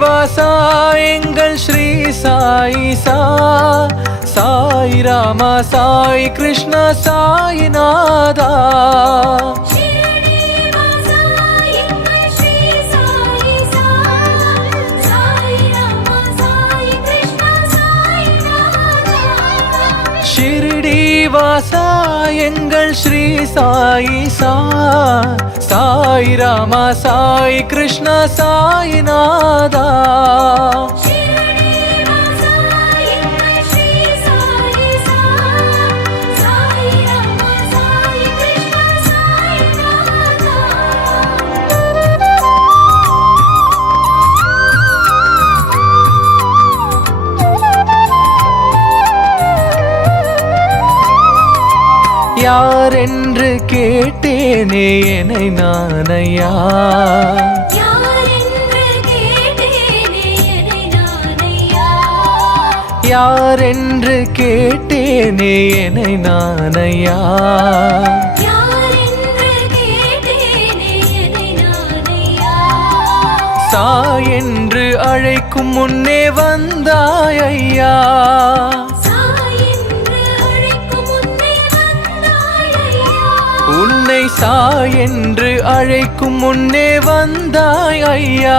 வாசா எங்கள் ஸ்ரீ சாயி சா சாய் ராமா சாய் கிருஷ்ணா சாயிநாதா शिरडी वासा எங்கள் ஸ்ரீ சாயி சா சாய் ராமா சாய் கிருஷ்ண சாய்நாதா யாரென்று கேட்டேனே என்னை நானையா? யாரென்று கேட்டேனே என்னை நானையா? சா என்று அழைக்கும் முன்னே வந்தாய்? உன்னை சா என்று அழைக்கும் முன்னே வந்தாய் ஐயா.